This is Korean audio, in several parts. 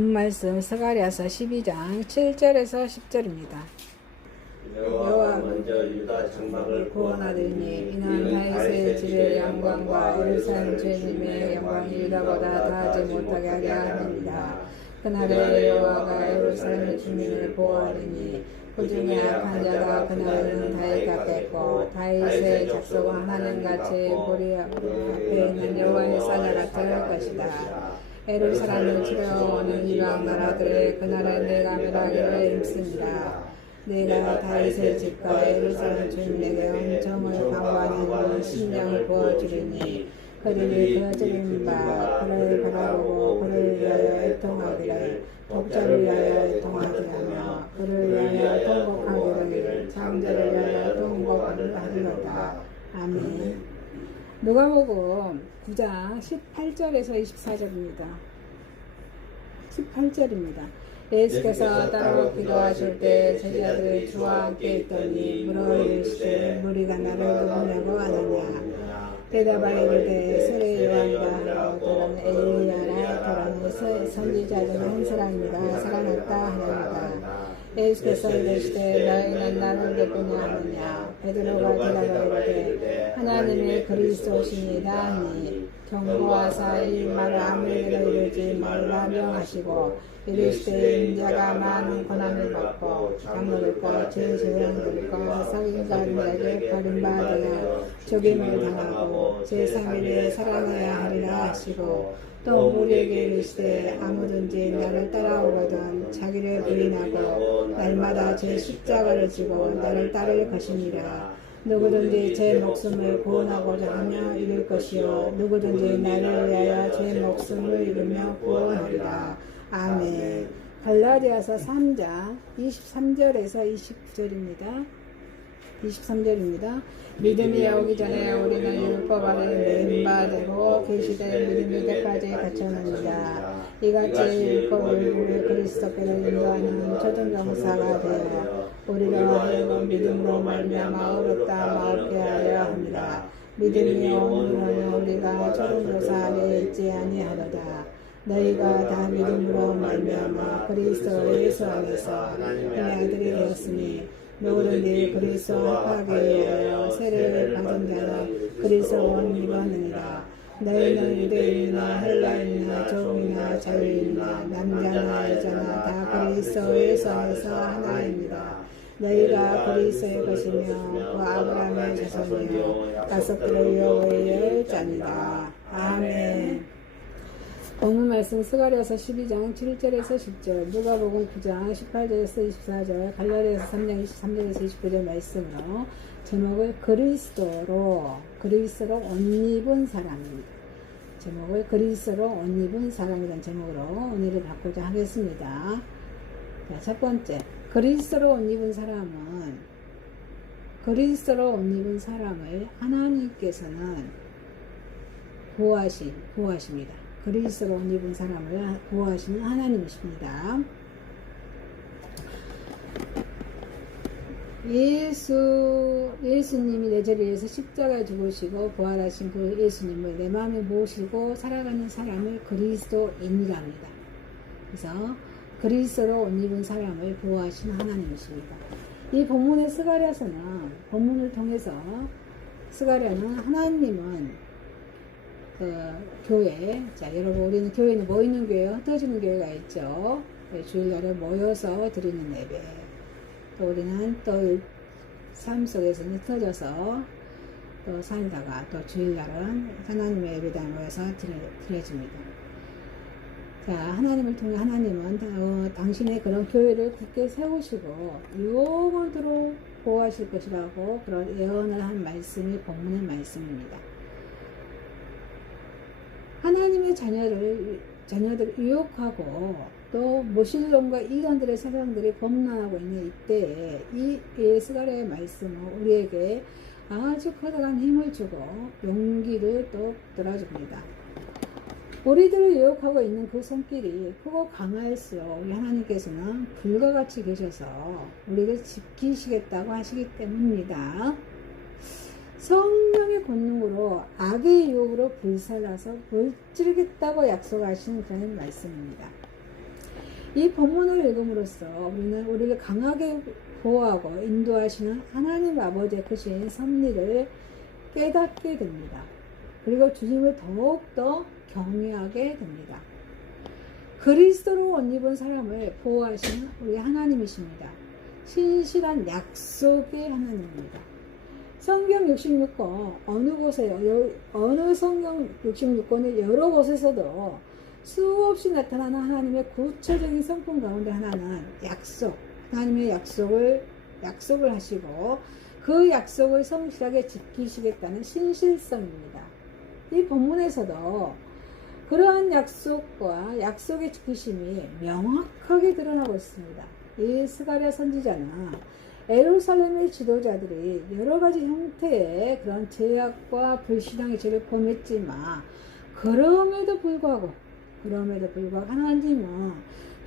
말씀 스가랴서 12장 7절에서 10절입니다. 여호와 먼저 유다 정박을 구원하리니 이는 다윗의 집의 영광과 예루살렘 주님의 영광이 유다보다 다하지 못하게 하려 함이니라. 그날에 여호와가 예루살렘의 주민을 보호하리니 그 중에 악한 자가 그날에는 다윗 앞에 있고 다윗의 작소가 하나님같이 보리 앞에 있는 여호와의 사자 같을 것이다. 예루살렘을 치러오는 이방 나라들의 그날에 내가 멸하기를 힘쓰니라. 내가 다윗의 집과 예루살렘 주민에게 은총을 강구하는 심령을 부어주리니 그들이 그어지는 바 그를 바라보고 그를 위하여 애통하기를 독자를 위하여 애통하게 하며 그를 위하여 통곡하기를 장자를 위하여 통곡을 하리로다. 아멘. 누가복음 9장 18절에서 24절입니다. 18절입니다. 예수께서 따로 기도하실 때 제자들이 주와 함께 있더니 물어 이르시되 무리가 나를 누구냐고 하느냐. 대답하여 이르되 세례 요한이라 하고 또는 엘리야라 또는 선지자 중 한 사람이라 살아났다 하느니라. 예수께서 이르시되 너희는 나를 누구냐 하느냐. 베드로가 대답하여 이르되 하나님의 그리스도시니라 하니 경고하사 이 말을 아무에게도 이르지 말라 명하시고 이르시되 인자가 많은 고난을 받고 장로들과 제사장들과 사기관들에게 버림받아 죽임을 당하고 제3일에 살아나야 하리라 하시고 또 우리에게 이르시되 아무든지 나를 따라오거든 자기를 부인하고 날마다 제 십자가를 지고 나를 따를 것이니라. 누구든지 제 목숨을 구원하고자 하며 잃을 것이요 누구든지 나를 위하여 제 목숨을 잃으며 구원하리라. 아멘. 갈라디아서 3장 23절에서 29절입니다. 23절입니다. 믿음이 오기 전에 우리는 율법 아래 매임받고 계시되 믿음이 때까지 갖춰놓는다. 이같이 율법을 우리 그리스도께로 인도하는 초등경사가 되어 우리로 하여금 믿음으로 말미암아 어렵다 없게 하려 합니다. 믿음이 오늘은 우리가 초등교사 아래 있지 아니하로다. 너희가 다 믿음으로 말미암아 그리스도 예수 안에서 하나님의 아들이 되었으니 누구든지 그리스도 합하게 위하여 세례를 받은 자는 그리스도를 입었느니라. 너희는 유대인이나 헬라인이나 종이나 자유인이나 남자나 여자나 다 그리스도 예수 안에서 하나입니다. 너희가 그리스도의 것이며 그 아브라함의 자손이요 다섯들의 여호와의 자니라. 아멘. 본문 말씀 스가랴서 12장 7절에서 10절, 누가복음 9장 18절에서 24절, 갈라디아서 3장 23절에서 29절 말씀으로 제목을 그리스도로 옷 입은 사람입니다. 제목을 그리스도로 옷 입은 사람이라는 제목으로 오늘을 받고자 하겠습니다. 자, 첫 번째, 그리스도로 옷 입은 사람을 하나님께서는 보호하십니다. 그리스도로 옷 입은 사람을 보호하시는 하나님이십니다. 예수님이 내 죄를 위해서 십자가에 죽으시고 부활하신 그 예수님을 내 마음에 모시고 살아가는 사람을 그리스도인이랍니다. 그래서 그리스도로 옷 입은 사람을 보호하시는 하나님이십니다. 이 본문의 스가랴서는 본문을 통해서 스가랴는 하나님은 교회, 자 여러분 우리는 교회는 모이는 교회와 흩어지는 교회가 있죠. 주일날에 모여서 드리는 예배. 또 우리는 또 삶 속에서는 흩어져서 또 살다가 또 주일날은 하나님의 예배당에 모여서 드려집니다. 자, 하나님을 통해 하나님은 당신의 그런 교회를 굳게 세우시고 영원토록 보호하실 것이라고 그런 예언을 한 말씀이 본문의 말씀입니다. 하나님의 자녀들을 유혹하고 또 모실놈과 이단들의 세상들이 범람하고 있는 이때에 이 스가랴의 말씀은 우리에게 아주 커다란 힘을 주고 용기를 또 들어줍니다. 우리들을 유혹하고 있는 그 손길이 크고 강할수록 우리 하나님께서는 불과 같이 계셔서 우리를 지키시겠다고 하시기 때문입니다. 성령의 권능으로 악의 유혹으로 불살라서 물찌르겠다고 약속하신 그런 말씀입니다. 이 본문을 읽음으로써 우리는 우리를 강하게 보호하고 인도하시는 하나님 아버지의 크신 섭리를 깨닫게 됩니다. 그리고 주님을 더욱더 경외하게 됩니다. 그리스도로 옷 입은 사람을 보호하시는 우리 하나님이십니다. 신실한 약속의 하나님입니다. 성경 66권 어느 성경 66권의 여러 곳에서도 수없이 나타나는 하나님의 구체적인 성품 가운데 하나는 하나님의 약속을 하시고 그 약속을 성실하게 지키시겠다는 신실성입니다. 이 본문에서도 그러한 약속과 약속의 지키심이 명확하게 드러나고 있습니다. 이 스가랴 선지자는 예루살렘의 지도자들이 여러 가지 형태의 그런 죄악과 불신앙의 죄를 범했지만 그럼에도 불구하고 하나님은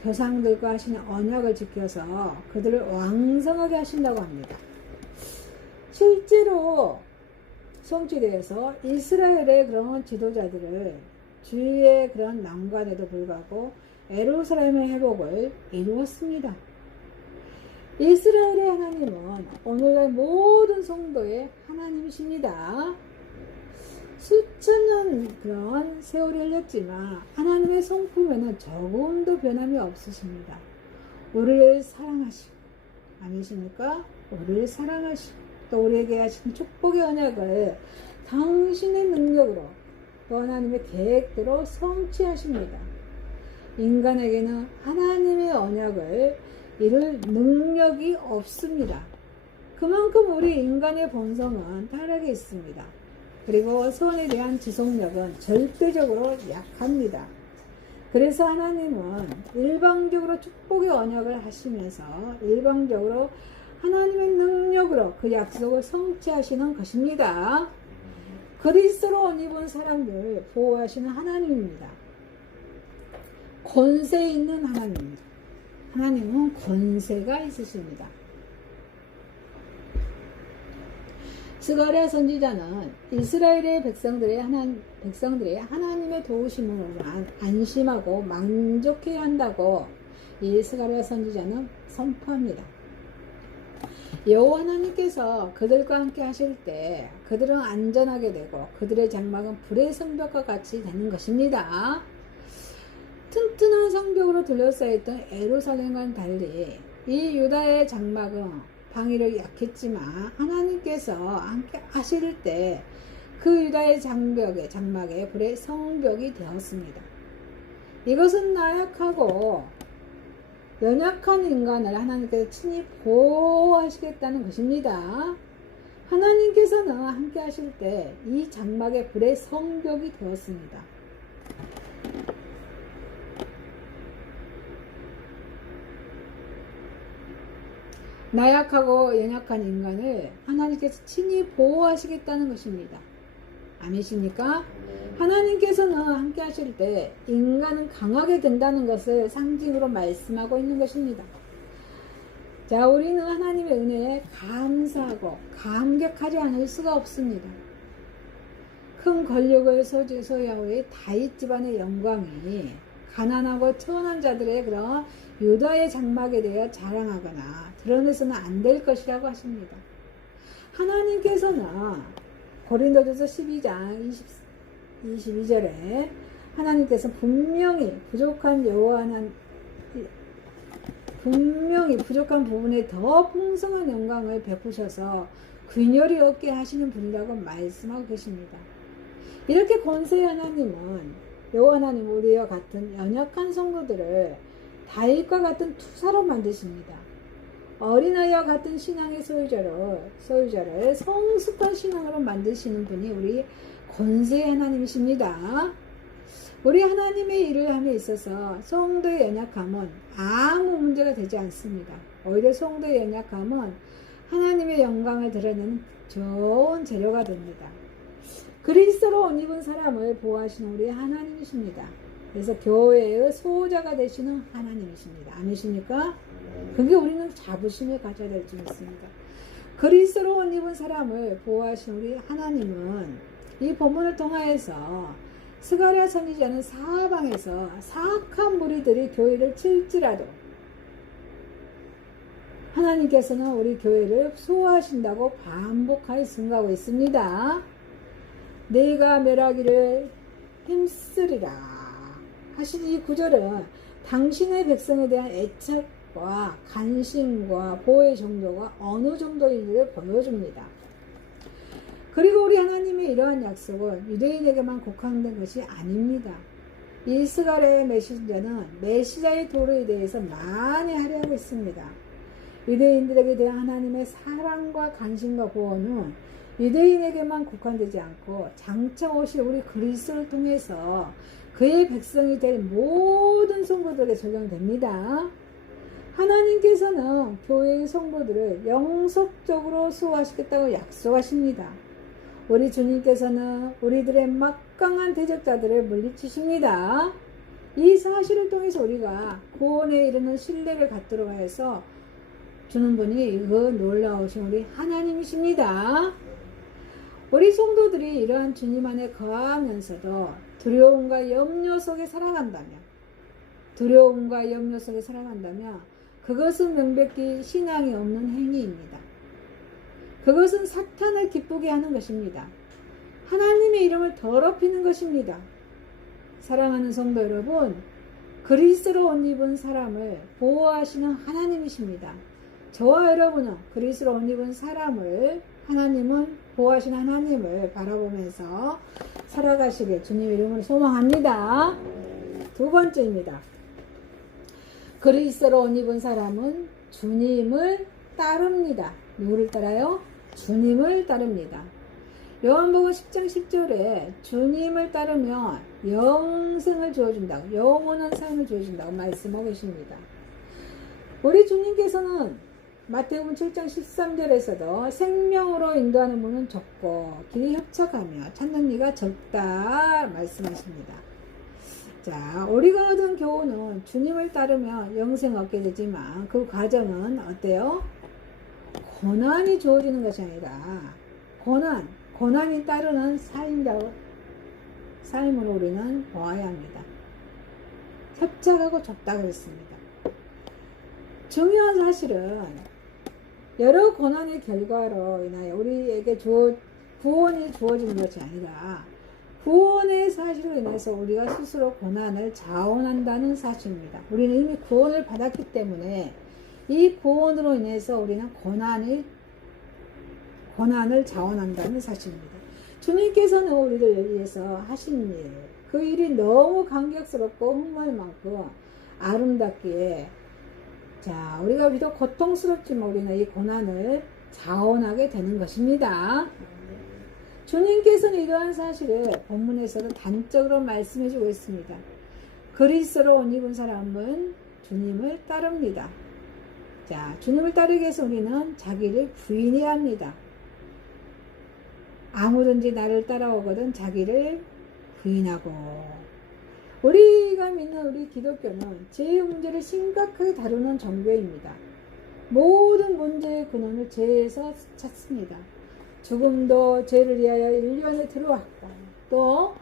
조상들과 하시는 언약을 지켜서 그들을 왕성하게 하신다고 합니다. 실제로 성취되어서 이스라엘의 그런 지도자들을 주의 그런 난관에도 불구하고 예루살렘의 회복을 이루었습니다. 이스라엘의 하나님은 오늘날 모든 성도의 하나님이십니다. 수천 년 그런 세월이 흘렀지만 하나님의 성품에는 조금도 변함이 없으십니다. 우리를 사랑하시고, 아니십니까? 우리를 사랑하시고 또 우리에게 하신 축복의 언약을 당신의 능력으로 또 하나님의 계획대로 성취하십니다. 인간에게는 하나님의 언약을 이룰 능력이 없습니다. 그만큼 우리 인간의 본성은 타락해 있습니다. 그리고 선에 대한 지속력은 절대적으로 약합니다. 그래서 하나님은 일방적으로 축복의 언약을 하시면서 일방적으로 하나님의 능력으로 그 약속을 성취하시는 것입니다. 그리스도로 옷 입은 사람들 보호하시는 하나님입니다. 권세 있는 하나님입니다. 하나님은 권세가 있으십니다. 스가랴 선지자는 이스라엘의 백성들의 하나님의 도우심으로만 안심하고 만족해야 한다고 이 스가랴 선지자는 선포합니다. 여호와 하나님께서 그들과 함께 하실 때 그들은 안전하게 되고 그들의 장막은 불의 성벽과 같이 되는 것입니다. 튼튼한 성벽으로 둘러싸였던 예루살렘과는 달리 이 유다의 장막은 방위력이 약했지만 하나님께서 함께 하실 때 그 유다의 장막에 불의 성벽이 되었습니다. 이것은 나약하고 연약한 인간을 하나님께서 친히 보호하시겠다는 것입니다. 하나님께서는 함께 하실 때 이 장막에 불의 성벽이 되었습니다. 나약하고 연약한 인간을 하나님께서 친히 보호하시겠다는 것입니다. 아니십니까? 하나님께서는 함께 하실 때 인간은 강하게 된다는 것을 상징으로 말씀하고 있는 것입니다. 자, 우리는 하나님의 은혜에 감사하고 감격하지 않을 수가 없습니다. 큰 권력을 소유하고 다윗 집안의 영광이 가난하고 천한 자들의 그런 유다의 장막에 대해 자랑하거나 드러내서는 안 될 것이라고 하십니다. 하나님께서는 고린도전서 12장 22절에 하나님께서 분명히 부족한 부분에 더 풍성한 영광을 베푸셔서 균열이 없게 하시는 분이라고 말씀하고 계십니다. 이렇게 권세의 하나님은 여호와 하나님 우리와 같은 연약한 성도들을 다윗과 같은 투사로 만드십니다. 어린아이와 같은 신앙의 소유자를 성숙한 신앙으로 만드시는 분이 우리 권세의 하나님이십니다. 우리 하나님의 일을 함에 있어서 성도의 연약함은 아무 문제가 되지 않습니다. 오히려 성도의 연약함은 하나님의 영광을 드러내는 좋은 재료가 됩니다. 그리스도로 옷 입은 사람을 보호하시는 우리 하나님이십니다. 그래서 교회의 소자가 되시는 하나님이십니다. 아니십니까? 그게 우리는 자부심을 가져야 될 줄 믿습니다. 그리스도로 옷 입은 사람을 보호하시는 우리 하나님은 이 본문을 통하여서 스가랴 선지자는 사방에서 사악한 무리들이 교회를 칠지라도 하나님께서는 우리 교회를 수호하신다고 반복하여 증가하고 있습니다. 내가 멸하기를 힘쓰리라 하신 이 구절은 당신의 백성에 대한 애착과 관심과 보호의 정도가 어느 정도인지를 보여줍니다. 그리고 우리 하나님의 이러한 약속은 유대인에게만 국한된 것이 아닙니다. 이 스가랴의 메시지는 메시아의 도로에 대해서 많이 하려고 있습니다. 유대인들에게 대한 하나님의 사랑과 관심과 보호는 유대인에게만 국한되지 않고 장차 오실 우리 그리스도를 통해서 그의 백성이 될 모든 성도들에게 적용됩니다. 하나님께서는 교회의 성도들을 영속적으로 수호하시겠다고 약속하십니다. 우리 주님께서는 우리들의 막강한 대적자들을 물리치십니다. 이 사실을 통해서 우리가 구원에 이르는 신뢰를 갖도록 하여서 주는 분이 그 놀라우신 우리 하나님이십니다. 우리 성도들이 이러한 주님 안에 거하면서도 두려움과 염려 속에 살아간다면 그것은 명백히 신앙이 없는 행위입니다. 그것은 사탄을 기쁘게 하는 것입니다. 하나님의 이름을 더럽히는 것입니다. 사랑하는 성도 여러분, 그리스도로 옷 입은 사람을 보호하시는 하나님이십니다. 저와 여러분은 그리스도로 옷 입은 사람을 하나님은 보호하시는 하나님을 바라보면서 살아가시길 주님의 이름으로 소망합니다. 두 번째입니다. 그리스도로 옷 입은 사람은 주님을 따릅니다. 누구를 따라요? 주님을 따릅니다. 요한복음 10장 10절에 주님을 따르면 영생을 주어준다고, 영원한 삶을 주어준다고 말씀하고 계십니다. 우리 주님께서는 마태복음 7장 13절에서도 생명으로 인도하는 문은 좁고 길이 협착하며 찾는 이가 적다 말씀하십니다. 자, 우리가 얻은 교훈은 주님을 따르며 영생 얻게 되지만 그 과정은 어때요? 고난이 주어지는 것이 아니라 고난이 따르는 삶으로 우리는 보아야 합니다. 협착하고 좁다 그랬습니다. 중요한 사실은 여러 고난의 결과로 인하여 우리에게 구원이 주어지는 것이 아니라 구원의 사실로 인해서 우리가 스스로 고난을 자원한다는 사실입니다. 우리는 이미 구원을 받았기 때문에 이 구원으로 인해서 우리는 고난을 자원한다는 사실입니다. 주님께서는 우리를 위해서 하신 일, 그 일이 너무 감격스럽고 흥분할 만큼 아름답기에 자, 우리가 비록 고통스럽지만 우리는 이 고난을 자원하게 되는 것입니다. 주님께서는 이러한 사실을 본문에서도 단적으로 말씀해 주고 있습니다. 그리스도로 옷 입은 사람은 주님을 따릅니다. 자, 주님을 따르기 위해서 우리는 자기를 부인해야 합니다. 아무든지 나를 따라오거든 자기를 부인하고. 우리가 믿는 우리 기독교는 죄의 문제를 심각하게 다루는 종교입니다. 모든 문제의 근원을 죄에서 찾습니다. 죽음도 죄를 위하여 인류에 들어왔고 또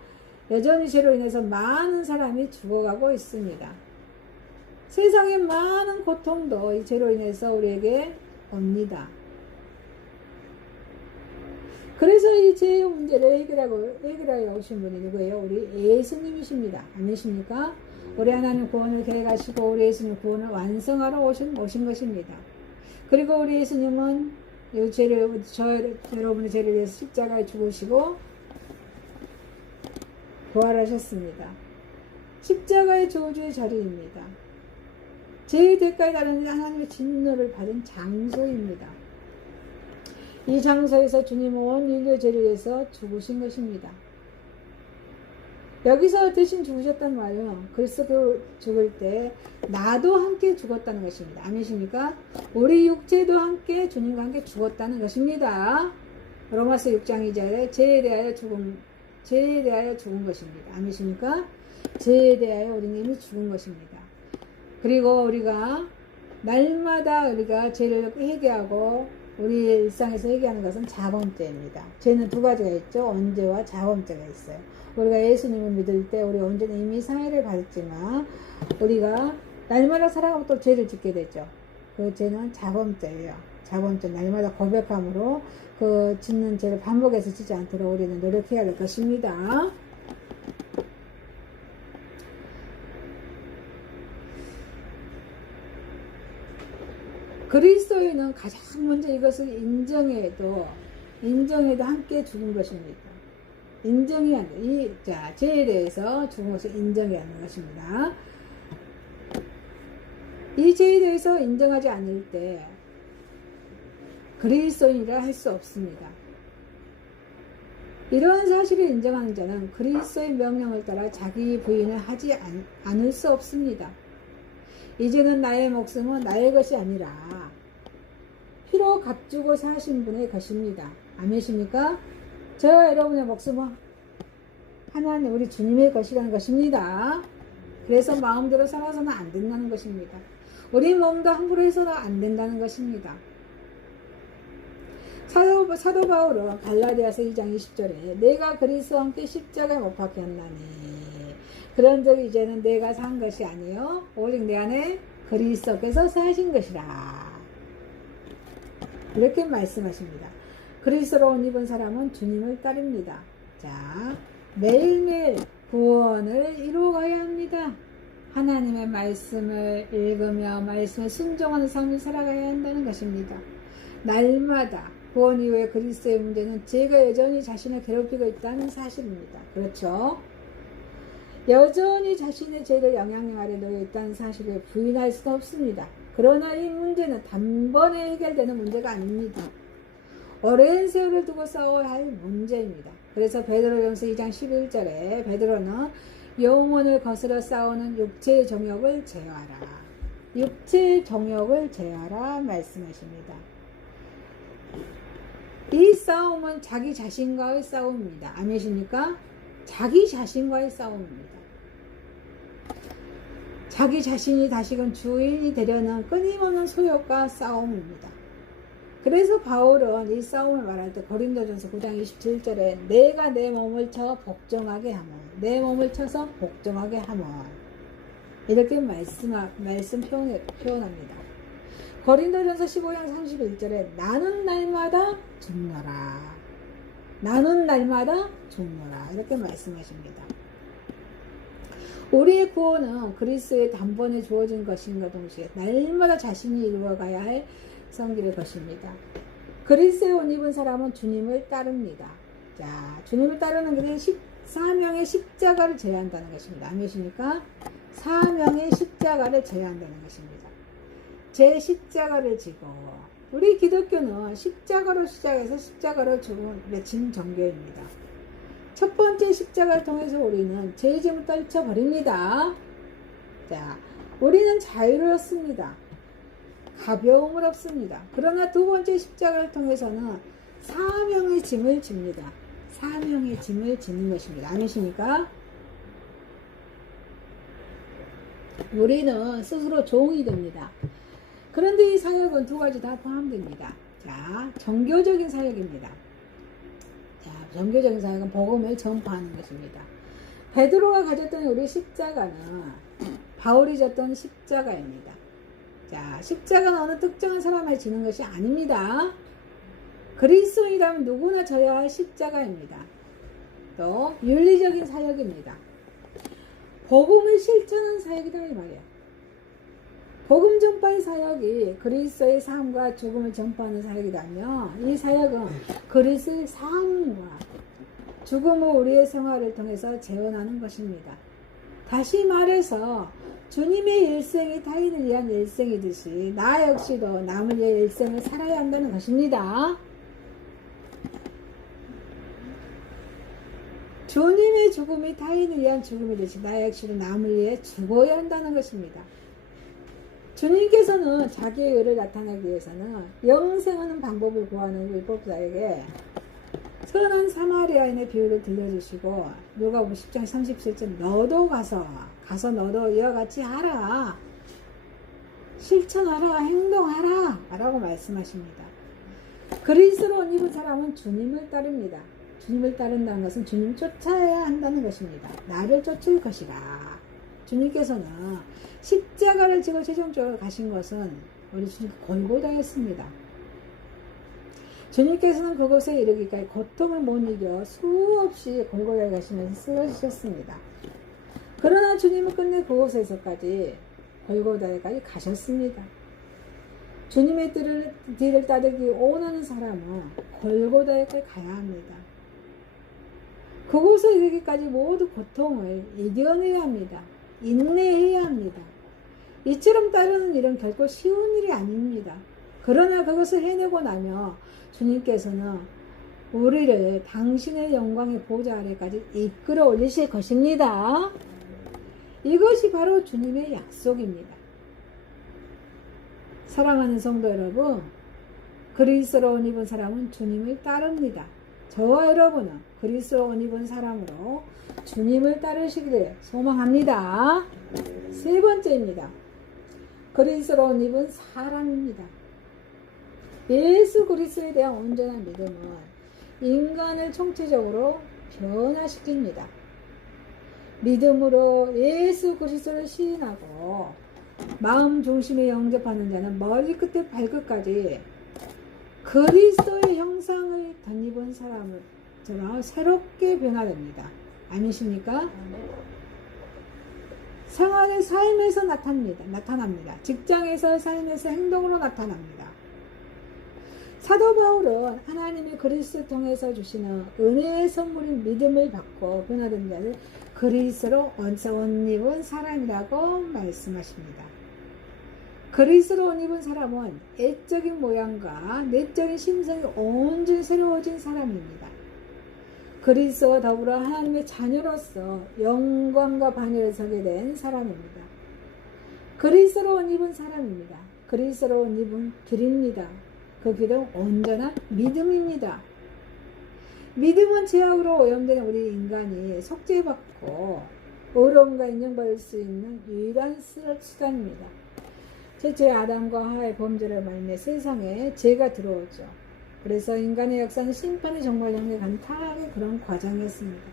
여전히 죄로 인해서 많은 사람이 죽어가고 있습니다. 세상의 많은 고통도 이 죄로 인해서 우리에게 옵니다. 그래서 이 죄의 문제를 해결하여 오신 분이 누구예요? 우리 예수님이십니다. 아니십니까? 우리 하나님 구원을 계획하시고 우리 예수님 구원을 완성하러 오신 것입니다. 그리고 우리 예수님은 여러분의 죄를 위해서 십자가에 죽으시고 부활하셨습니다. 십자가의 저주의 자리입니다. 죄의 대가에 따른 하나님의 진노를 받은 장소입니다. 이 장소에서 주님은 온 인류의 죄를 위해서 죽으신 것입니다. 여기서 대신 죽으셨단 말이에요. 그리스도 죽을 때 나도 함께 죽었다는 것입니다. 아니십니까? 우리 육체도 함께 주님과 함께 죽었다는 것입니다. 로마서 6장 2절에 죄에 대하여 죽은 것입니다. 아니십니까? 죄에 대하여 우리는 이미 죽은 것입니다. 그리고 우리가 날마다 우리가 죄를 회개하고 우리 일상에서 얘기하는 것은 자범죄입니다. 죄는 두 가지가 있죠. 언제와 자범죄가 있어요. 우리가 예수님을 믿을 때 우리 언제는 이미 사해를 받았지만 우리가 날마다 살아가면 또 죄를 짓게 되죠. 그 죄는 자범죄예요. 자범죄 날마다 고백함으로 그 짓는 죄를 반복해서 짓지 않도록 우리는 노력해야 될 것입니다. 그리스도인은 가장 먼저 이것을 인정해도 함께 죽은 것입니다. 인정해야 돼. 죄에 대해서 죽은 것을 인정해야 하는 것입니다. 이 죄에 대해서 인정하지 않을 때 그리스도인이라 할 수 없습니다. 이러한 사실을 인정하는 자는 그리스도의 명령을 따라 자기 부인을 하지 않을 수 없습니다. 이제는 나의 목숨은 나의 것이 아니라 피로 값주고 사신 분의 것입니다. 아멘이십니까? 저와 여러분의 목숨은 하나님 우리 주님의 것이라는 것입니다. 그래서 마음대로 살아서는 안 된다는 것입니다. 우리 몸도 함부로 해서는 안 된다는 것입니다. 사도 바울은 갈라디아서 2장 20절에 내가 그리스도와 함께 십자가에 못 박혔나니 그런즉 이제는 내가 산 것이 아니요 오직 내 안에 그리스도께서 사신 것이라 이렇게 말씀하십니다. 그리스도로 옷 입은 사람은 주님을 따릅니다. 자, 매일매일 구원을 이루어가야 합니다. 하나님의 말씀을 읽으며 말씀에 순종하는 삶을 살아가야 한다는 것입니다. 날마다 구원 이후에 그리스도의 문제는 죄가 여전히 자신을 괴롭히고 있다는 사실입니다. 그렇죠? 여전히 자신의 죄를 영향력 아래 놓여 있다는 사실을 부인할 수는 없습니다. 그러나 이 문제는 단번에 해결되는 문제가 아닙니다. 오랜 세월을 두고 싸워야 할 문제입니다. 그래서 베드로전서 2장 11절에 베드로는 영혼을 거스러 싸우는 육체의 정욕을 제어하라. 육체의 정욕을 제어하라 말씀하십니다. 이 싸움은 자기 자신과의 싸움입니다. 아멘이십니까? 자기 자신과의 싸움입니다. 자기 자신이 다시금 주인이 되려는 끊임없는 소욕과 싸움입니다. 그래서 바울은 이 싸움을 말할 때 고린도전서 9장 27절에 내가 내 몸을 쳐 복종하게 하면 내 몸을 쳐서 복종하게 하면 이렇게 말씀 표현합니다. 고린도전서 15장 31절에 나는 날마다 죽노라. 나는 날마다 죽노라. 이렇게 말씀하십니다. 우리의 구원은 그리스도의 단번에 주어진 것인가 동시에 날마다 자신이 이루어가야 할 성길의 것입니다. 그리스도의 옷 입은 사람은 주님을 따릅니다. 자, 주님을 따르는 것은 사명의 십자가를 제어한다는 것입니다. 아멘이십니까? 사명의 십자가를 제어한다는 것입니다. 제 십자가를 지고 우리 기독교는 십자가로 시작해서 십자가로 맺힌 종교입니다. 첫 번째 십자가를 통해서 우리는 죄의 짐을 떨쳐버립니다. 자, 우리는 자유로웠습니다. 가벼움을 얻습니다. 그러나 두 번째 십자가를 통해서는 사명의 짐을 집니다. 사명의 짐을 짓는 것입니다. 아니십니까? 우리는 스스로 종이 됩니다. 그런데 이 사역은 두 가지 다 포함됩니다. 자, 종교적인 사역입니다. 자, 종교적인 사역은 복음을 전파하는 것입니다. 베드로가 가졌던 우리 십자가는 바울이 졌던 십자가입니다. 자, 십자가는 어느 특정한 사람을 지는 것이 아닙니다. 그리스도인이라면 누구나 져야 할 십자가입니다. 또 윤리적인 사역입니다. 복음을 실천하는 사역이다 이 말이에요. 복음 전파의 사역이 그리스도의 삶과 죽음을 전파하는 사역이라면 이 사역은 그리스도의 삶과 죽음 후 우리의 생활을 통해서 재현하는 것입니다. 다시 말해서 주님의 일생이 타인을 위한 일생이듯이 나 역시도 남을 위해 일생을 살아야 한다는 것입니다. 주님의 죽음이 타인을 위한 죽음이듯이 나 역시도 남을 위해 죽어야 한다는 것입니다. 주님께서는 자기의 의를 나타내기 위해서는 영생하는 방법을 구하는 율법자에게 선한 사마리아인의 비유를 들려주시고 누가복음 10장 37절 너도 가서 너도 이와 같이 하라 실천하라 행동하라 라고 말씀하십니다. 그리스도로 옷 입은 사람은 주님을 따릅니다. 주님을 따른다는 것은 주님 쫓아야 한다는 것입니다. 나를 쫓을 것이라. 주님께서는 십자가를 지고 최종적으로 가신 것은 우리 주님 골고다였습니다. 주님께서는 그곳에 이르기까지 고통을 못 이겨 수없이 골고다에 가시면서 쓰러지셨습니다. 그러나 주님은 끝내 그곳에서까지 골고다에까지 가셨습니다. 주님의 뒤를 따르기 원하는 사람은 골고다에까지 가야 합니다. 그곳에 이르기까지 모두 고통을 이겨내야 합니다. 인내해야 합니다. 이처럼 따르는 일은 결코 쉬운 일이 아닙니다. 그러나 그것을 해내고 나면 주님께서는 우리를 당신의 영광의 보좌 아래까지 이끌어 올리실 것입니다. 이것이 바로 주님의 약속입니다. 사랑하는 성도 여러분, 그리스도로 옷 입은 사람은 주님을 따릅니다. 저와 여러분은 그리스도로 옷 입은 사람으로 주님을 따르시기를 소망합니다. 세 번째입니다. 그리스도로 옷 입은 사람입니다. 예수 그리스도에 대한 온전한 믿음은 인간을 총체적으로 변화시킵니다. 믿음으로 예수 그리스도를 시인하고 마음 중심에 영접하는 자는 머리끝에 발끝까지 그리스도의 형상을 덧입은 사람처럼 새롭게 변화됩니다. 아니십니까? 생활의 삶에서 나타납니다. 직장에서 삶에서 행동으로 나타납니다. 사도 바울은 하나님이 그리스도 통해서 주시는 은혜의 선물인 믿음을 받고 변화된 자를 그리스도로 옷 입은 사람이라고 말씀하십니다. 그리스도로 옷 입은 사람은 애적인 모양과 내적인 심성이 온전히 새로워진 사람입니다. 그리스도와 더불어 하나님의 자녀로서 영광과 반열에 서게 된 사람입니다. 그리스도로 옷 입은 사람입니다. 그리스도로 옷 입은 길입니다. 그 길은 온전한 믿음입니다. 믿음은 죄악으로 오염된 우리 인간이 속죄받고 의로움과 인정받을 수 있는 유일한 수단입니다. 최초의 아담과 하와의 범죄를 말미암아 세상에 죄가 들어오죠. 그래서 인간의 역사는 심판의 정말 향해 간 타락의 그런 과정이었습니다.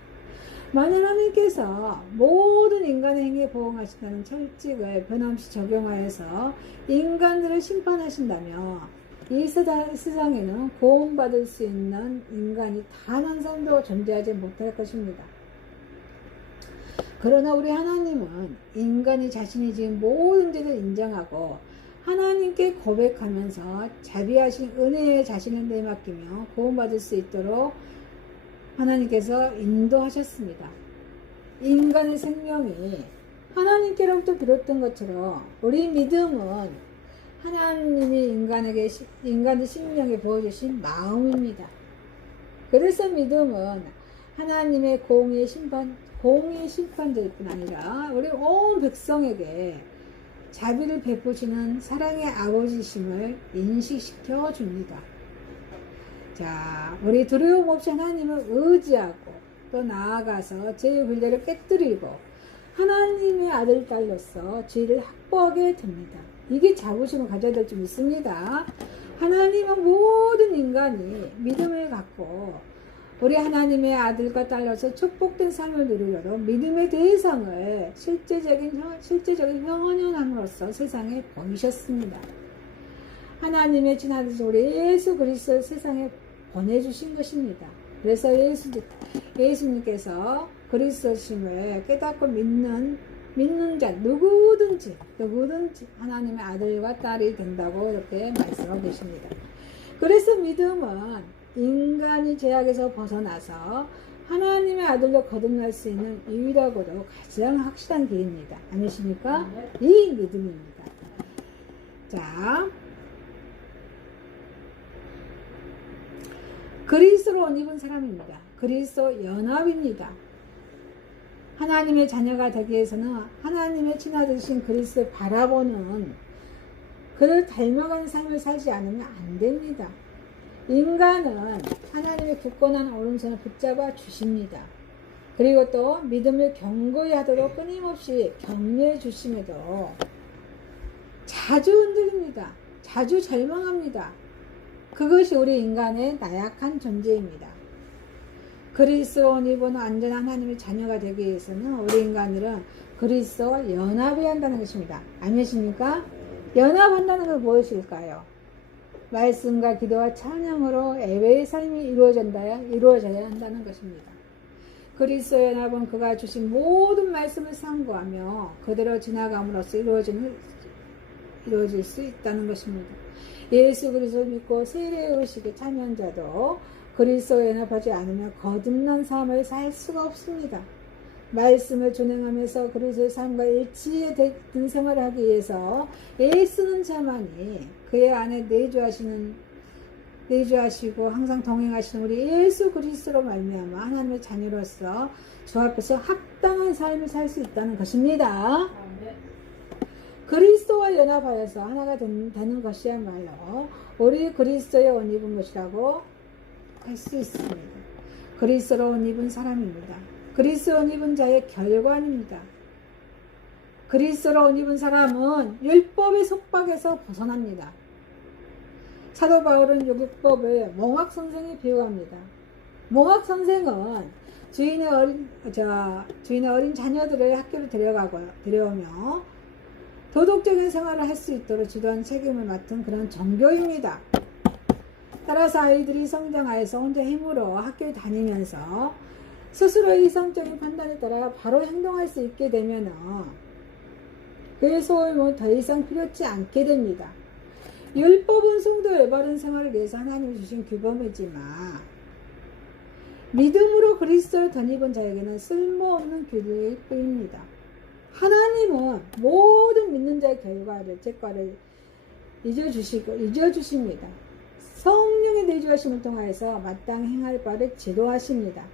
만일 하나님께서 모든 인간의 행위에 보응하신다는 철칙을 변함없이 적용하여서 인간들을 심판하신다면 이 세상에는 구원받을 수 있는 인간이 단 한 사람도 존재하지 못할 것입니다. 그러나 우리 하나님은 인간이 자신이 지은 모든 죄를 인정하고 하나님께 고백하면서 자비하신 은혜에 자신을 내맡기며 구원받을 수 있도록 하나님께서 인도하셨습니다. 인간의 생명이 하나님께로부터 비롯된 것처럼 우리 믿음은 하나님이 인간의 심령에 부어주신 마음입니다. 그래서 믿음은 하나님의 공의의 심판될 뿐 아니라 우리 온 백성에게 자비를 베푸시는 사랑의 아버지심을 인식시켜 줍니다. 자, 우리 두려움 없이 하나님을 의지하고 또 나아가서 죄의 굴레를 깨뜨리고 하나님의 아들 딸로서 죄를 확보하게 됩니다. 이게 자부심을 가져야 될 줄 믿습니다. 하나님은 모든 인간이 믿음을 갖고 우리 하나님의 아들과 딸로서 축복된 삶을 누리려고 믿음의 대상을 실제적인 형언함으로써 세상에 보이셨습니다. 하나님의 친아들 우리 예수 그리스도를 세상에 보내주신 것입니다. 그래서 예수님께서 그리스도심을 깨닫고 믿는 자 누구든지 하나님의 아들과 딸이 된다고 이렇게 말씀하고 계십니다. 그래서 믿음은 인간이 죄악에서 벗어나서 하나님의 아들로 거듭날 수 있는 유일하고도 가장 확실한 길입니다. 아니십니까? 이 믿음입니다. 자, 그리스도로 옷 입은 사람입니다. 그리스도 연합입니다. 하나님의 자녀가 되기 위해서는 하나님의 친아들이신 그리스도를 바라보는 그를 닮아가는 삶을 살지 않으면 안 됩니다. 인간은 하나님의 굳건한 오른손을 붙잡아 주십니다. 그리고 또 믿음을 견고히 하도록 끊임없이 격려해 주심에도 자주 흔들립니다. 자주 절망합니다. 그것이 우리 인간의 나약한 존재입니다. 그리스도와 옷 입은 안전한 하나님의 자녀가 되기 위해서는 우리 인간들은 그리스도와 연합해야 한다는 것입니다. 아니십니까? 연합한다는 건 무엇일까요? 말씀과 기도와 찬양으로 예배의 삶이 이루어져야 한다는 것입니다. 그리스도의 연합은 그가 주신 모든 말씀을 상고하며 그대로 지나감으로써 이루어질 수 있다는 것입니다. 예수 그리스도를 믿고 세례 의식에 참여한 자도 그리스도에 연합하지 않으면 거듭난 삶을 살 수가 없습니다. 말씀을 준행하면서 그리스도의 삶과 일치된 생활을 하기 위해서 애쓰는 자만이 그의 안에 내주하시고 항상 동행하시는 우리 예수 그리스도로 말미암아 하나님의 자녀로서 주 앞에서 합당한 삶을 살 수 있다는 것입니다. 그리스도와 연합하여서 하나가 되는 것이야말로 우리 그리스도의 옷 입은 것이라고 할 수 있습니다. 그리스도로 옷 입은 사람입니다. 그리스도로 옷 입은 자의 결과입니다. 그리스도로 옷 입은 사람은 율법의 속박에서 벗어납니다. 사도 바울은 율법을 몽학선생에 비유합니다. 몽학선생은 주인의 어린 자녀들을 학교로 데려오며 도덕적인 생활을 할 수 있도록 주도한 책임을 맡은 그런 종교입니다. 따라서 아이들이 성장하여서 혼자 힘으로 학교에 다니면서 스스로의 이성적인 판단에 따라 바로 행동할 수 있게 되면 그의 소임은 더 이상 필요치 않게 됩니다. 율법은 성도의 바른 생활을 위해서 하나님이 주신 규범이지만 믿음으로 그리스도를 덧입은 자에게는 쓸모없는 규례일 뿐입니다. 하나님은 모든 믿는 자의 제과를 잊어주십니다. 성령의 내주하심을 통하여서 마땅히 행할 바를 지도하십니다.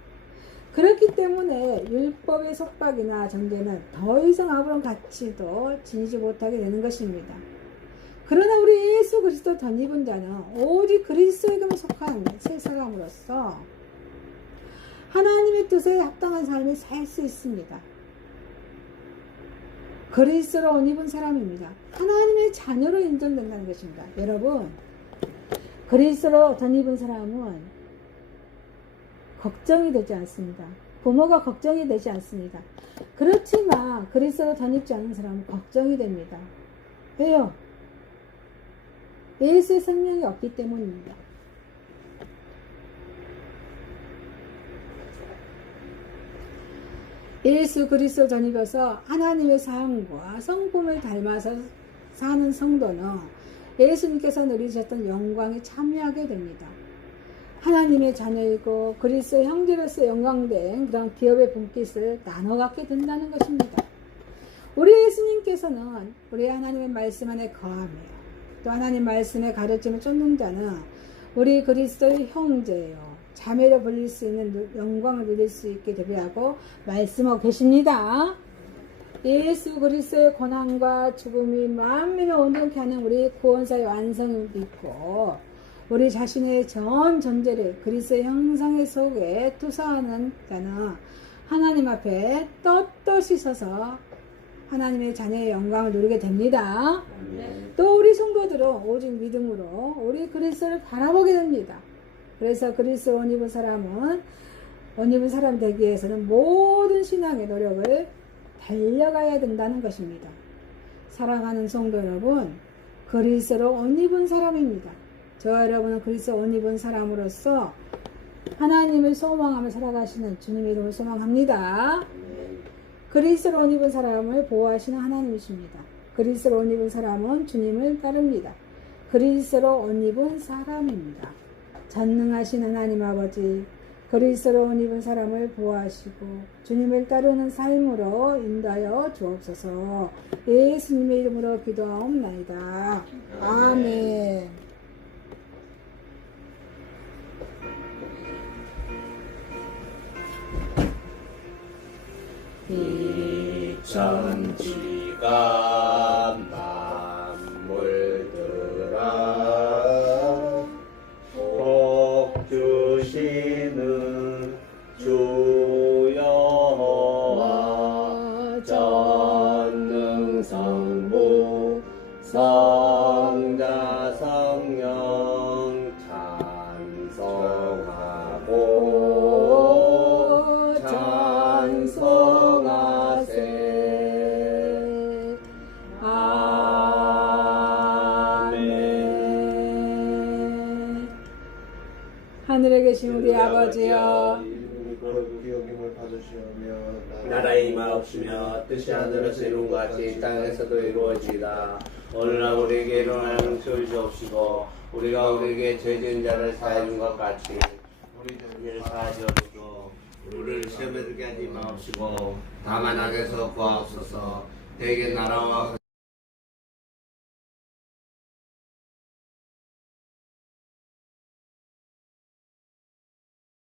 그렇기 때문에 율법의 속박이나 정죄는 더 이상 아무런 가치도 지니지 못하게 되는 것입니다. 그러나 우리 예수 그리스도 덧입은 자는 오직 그리스도에게만 속한 새 사람으로서 하나님의 뜻에 합당한 삶을 살 수 있습니다. 그리스도로 옷 입은 사람입니다. 하나님의 자녀로 인정된다는 것입니다. 여러분, 그리스도로 덧입은 사람은 걱정이 되지 않습니다. 부모가 걱정이 되지 않습니다. 그렇지만 그리스도로 덧입지 않은 사람은 걱정이 됩니다. 왜요? 예수의 생명이 없기 때문입니다. 예수 그리스도 덧입어서 하나님의 삶과 성품을 닮아서 사는 성도는 예수님께서 누리셨던 영광에 참여하게 됩니다. 하나님의 자녀이고 그리스도 형제로서 영광된 그런 기업의 분깃을 나눠 갖게 된다는 것입니다. 우리 예수님께서는 우리 하나님의 말씀 안에 거하며 또 하나님 말씀의 가르침을 쫓는 자는 우리 그리스도의 형제예요. 자매로 불릴 수 있는 영광을 누릴 수 있게 되게 말씀하고 계십니다. 예수 그리스도의 고난과 죽음이 만민을 온전케 하는 우리 구원사의 완성을 믿고 우리 자신의 전 존재를 그리스도의 형상의 속에 투사하는 자는 하나님 앞에 떳떳이 서서 하나님의 자녀의 영광을 누리게 됩니다. 또 우리 성도들은 오직 믿음으로 우리 그리스도를 바라보게 됩니다. 그래서 그리스도 옷 입은 사람 되기 위해서는 모든 신앙의 노력을 달려가야 된다는 것입니다. 사랑하는 성도 여러분, 그리스도로 옷 입은 사람입니다. 저와 여러분은 그리스도 옷 입은 사람으로서 하나님을 소망하며 살아가시는 주님의 이름을 소망합니다. 그리스도로 옷 입은 사람을 보호하시는 하나님이십니다. 그리스도로 옷 입은 사람은 주님을 따릅니다. 그리스도로 옷 입은 사람입니다. 전능하신 하나님 아버지, 그리스도로 옷 입은 사람을 보호하시고 주님을 따르는 삶으로 인도하여 주옵소서. 예수님의 이름으로 기도하옵나이다. 아멘. 천지가 만물들아 복 주시는 주 여호와 전능성부 성자 성령 하늘에 계신 우리 아버지여 이름이 거룩히 여김을 받으시오며 나라의 임하옵시며 뜻이 하늘에서 이룬 것 같이 땅에서도 이루어지이다. 오늘날 우리에게 일어나는 죄를 주옵시고 우리가 우리에게 죄 지은 자를 사해 준 것 같이 우리 죄를 사하여 주옵시고 우리를 시험에 들게 하지 마옵시고 다만 악에서 구하옵소서. 대개 나라와